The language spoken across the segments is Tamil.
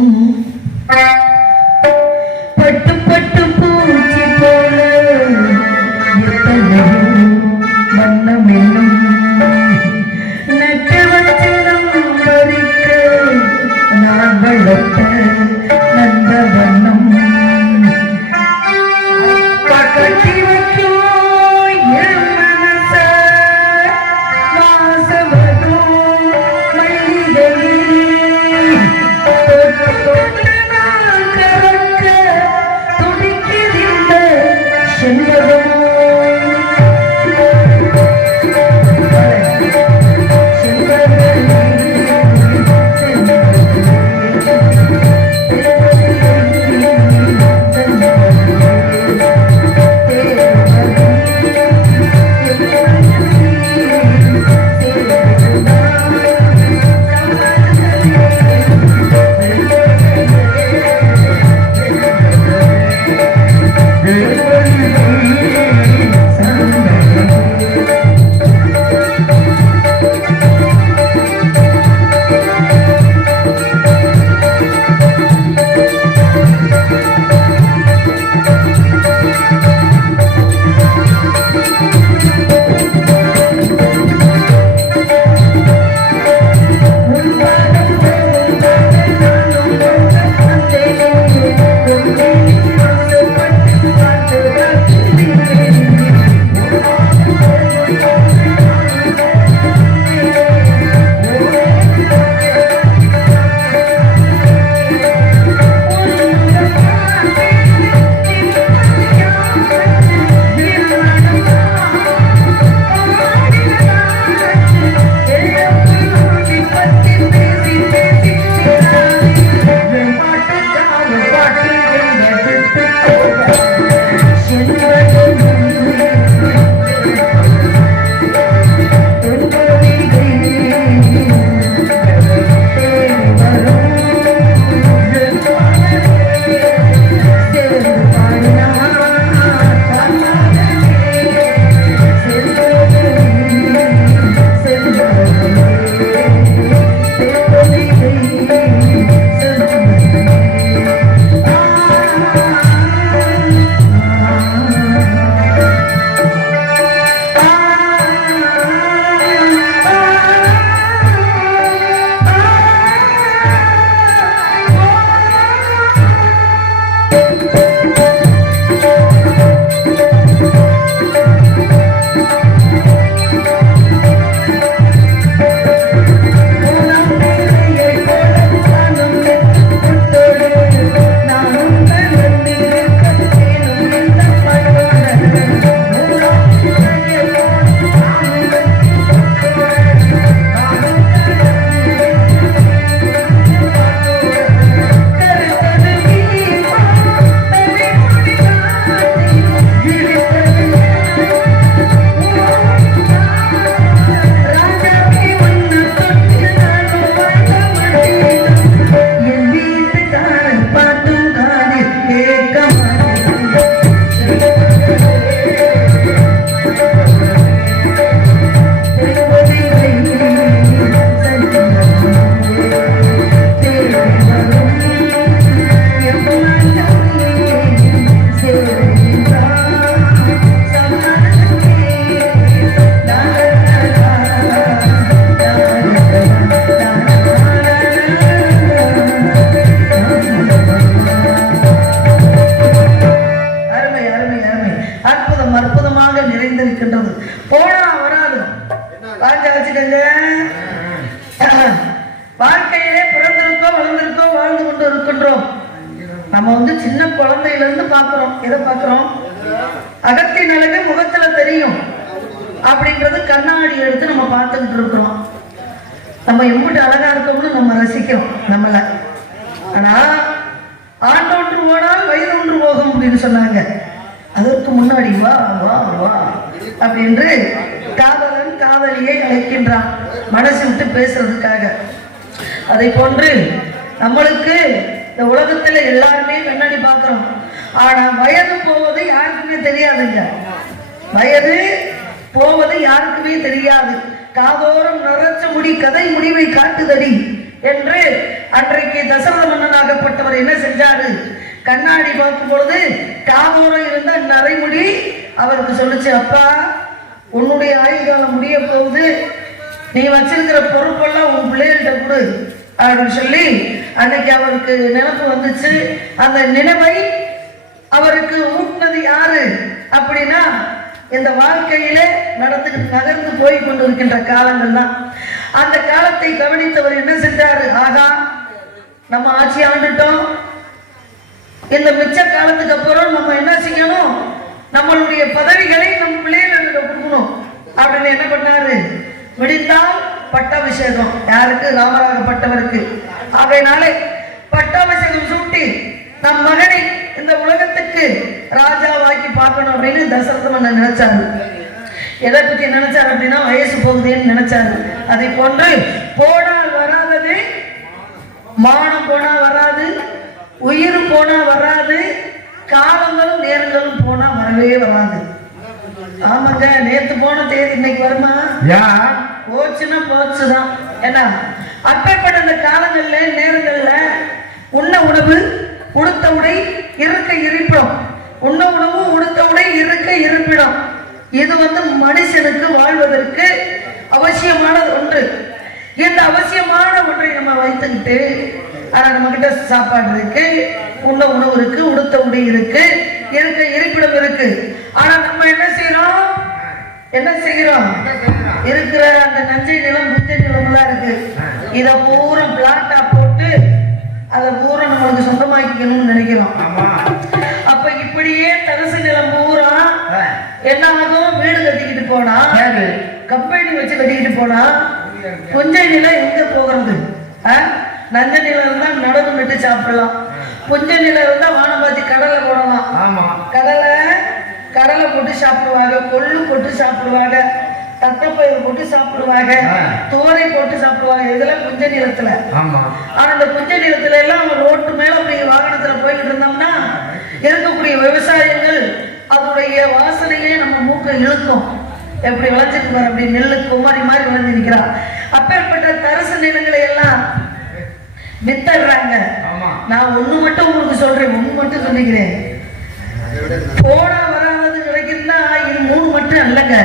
பட்டு கண்ணாடி எடுத்து நம்ம பார்த்துக்கிட்டு இருக்கிறோம். நம்ம எம்பிட்டு அழகா இருக்கோம்னு நம்ம ரசிக்கிறோம் நம்மள. ஆனா ஆண்டொன்று போனால் வயது ஒன்று போகும் அப்படின்னு சொன்னாங்க. அதற்கு முன்னாடி வா வா வா அப்படின்று காதலன் காதலியை அழைக்கின்றான் மனசு விட்டு பேசுறதுக்காக. அதை போன்று நம்மளுக்கு இந்த உலகத்துல எல்லாருமே கண்ணாடி பார்க்கிறோம். ஆனா வயது போவது யாருக்குமே தெரியாதுங்க. வயது போவது யாருக்குமே தெரியாது. காதோரம் நரச்ச முடி கதை முடிவை காட்டுதடி என்று அன்றைக்கு தசரத மன்னனாகப்பட்டவர் என்ன செஞ்சாரு? கண்ணாடி பார்க்கும் பொழுது காதோரம் இருந்த நரைமுடி அவருக்கு சொல்லுச்சு அப்பா உன்னுடைய ஆயுள் காலம் முடிய போகுது. நீ வச்சிருக்கிற பொறுப்பெல்லாம் உன் பிள்ளைகள்கிட்ட கொடு. அப்படின்னு சொல்லி அன்னைக்கு அவருக்கு நினைப்பு வந்துச்சு. அந்த நினைவை அவருக்கு ஊட்டினது யாரு அப்படின்னா இந்த வாழ்க்கையிலே நடந்து நகர்ந்து போய் கொண்டிருக்கின்ற காலங்கள் தான். அந்த காலத்தை கவனித்தவர் என்ன செஞ்சாரு? ஆகா நம்ம ஆட்சி ஆண்டுட்டோம். இந்த மிச்ச காலத்துக்கு அப்புறம் நம்ம என்ன செய்யணும்? நம்மளுடைய பதவிகளை நம்ம பிள்ளைகளுக்கு கொடுக்கணும். அப்படின்னு என்ன பண்ணாரு? விடிந்தால் பட்டாபிஷேகம். யாருக்கு? ராமராகப்பட்டவருக்கு. ஆகையினாலே பட்டாபிஷேகம் சூட்டி நம் மகனை இந்த உலகத்துக்கு ராஜாவாக்கி பார்க்கணும் அப்படின்னு தசரத மன்னன் நினைச்சாரு? எதை பத்தி நினைச்சாரு அப்படின்னா வயசு போகுதேன்னு நினைச்சாரு. அதை போன்று போனால் வராதது மானம் போனா வராது உயிர் போனா வராது காலங்களும் நேரங்களும் போனா வரவே வராது. ஆமாங்க நேத்து போன தேதி இன்னைக்கு வருமா? போச்சுன்னா போச்சுதான். ஏன்னா அப்பேற்பட்ட அந்த காலங்கள்ல நேரங்கள்ல உண்ண உணவு உடுத்த உடை இருக்க இருப்பிடம் உண்ண உணவு உடுத்த உடை இருக்க இருப்பிடம். இது வந்து மனுஷனுக்கு வாழ்வதற்கு அவசியமானது ஒன்று. இந்த அவசியமான ஒன்றை நம்ம வைத்துக்கிட்டு ஆனா நம்ம கிட்ட சாப்பாடு இருக்கு உண்ண உணவு இருக்கு உடுத்த உடை இருக்கு இருக்க இருப்பிடம் இருக்கு. ஆனா நம்ம என்ன செய்யறோம் என்ன செய்கிறோம் இருக்கிற அந்த நஞ்சை நிலம் புத்த நிலம்லாம் இருக்கு. இத பூரா பிளாட்டா போட்டு அதை பூரா நம்மளுக்கு சொந்தமாக்கிக்கணும்னு நினைக்கிறோம். போனா கம்பெனி வச்சு கட்டிக்கிட்டு போனா புஞ்சை நிலம் எங்க போகிறது? நஞ்ச நிலம் இருந்தா நடவு நட்டு சாப்பிடலாம். புஞ்சை நிலம் இருந்தா வானம் பார்த்து கடலை போடலாம். ஆமா. கடலை கடலை போட்டு சாப்பிடுவாங்க கொள்ளு போட்டு சாப்பிடுவாங்க தட்டப்பயிர் போட்டு சாப்பிடுவாங்க ஆ. துவரை போட்டு சாப்பிடுவாங்க இதெல்லாம் புஞ்ச நிலத்துல ஆனா அந்த புஞ்ச நிலத்துல எல்லாம் நம்ம ரோட்டு மேல அப்படி வாகனத்துல போயிட்டு இருந்தோம்னா இருக்கக்கூடிய விவசாயங்கள் அதனுடைய வாசனையே நம்ம மூக்க இழுக்கும். எப்படி விளைஞ்சிட்டு வர அப்படி நெல்லு குமாரி மாதிரி விளைஞ்சு நிக்கிறா அப்பேற்பட்ட தரசு நிலங்களை எல்லாம் வித்தடுறாங்க நான் ஒண்ணு மட்டும் உங்களுக்கு சொல்றேன் ஒண்ணு மட்டும் சொல்லிக்கிறேன். போனா வராதது கிடைக்குதுன்னா இது மூணு மட்டும் அல்லங்க.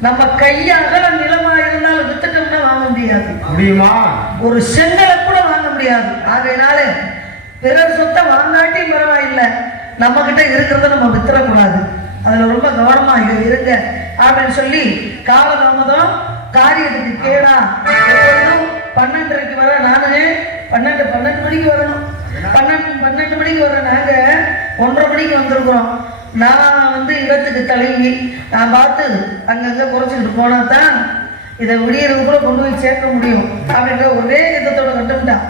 நம்ம கையாக நிலமா இருந்தாலும் வித்துட்டோம்னா வாங்க முடியாது. முடியுமா? ஒரு செங்கலை கூட வாங்க முடியாது. ஆகையினால பிறர் சொத்தை வாங்காட்டி பரவாயில்லை. நம்ம கிட்ட இருக்கிறத நம்ம வித்துறக்கூடாது அதுல ரொம்ப கவனமா இரு- இருங்க. அப்படின்னு சொல்லி காலதாமதம் காரியத்துக்கு கேடா. பன்னெண்டரைக்கு வர நானு பன்னெண்டு பன்னெண்டு மணிக்கு வரணும். பன்னெண்டு பன்னெண்டு மணிக்கு வர நாங்க ஒன்றரை மணிக்கு வந்திருக்கிறோம். நான் வந்து இடத்துக்கு தலைவி நான் பார்த்து அங்கங்க குறைச்சிக்கிட்டு போனா தான் இதை விடியறதுக்குள்ள கொண்டு போய் சேர்க்க முடியும் அப்படின்ற ஒரே யுத்தத்தோட கட்டும்ட்டான்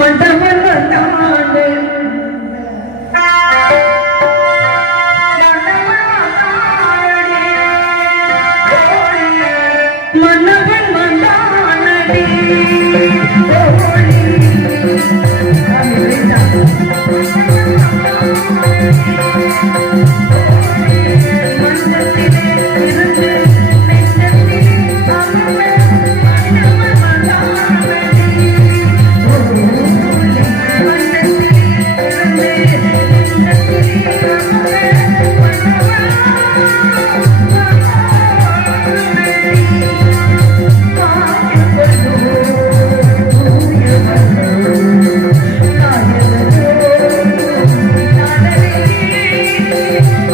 மண்டபம்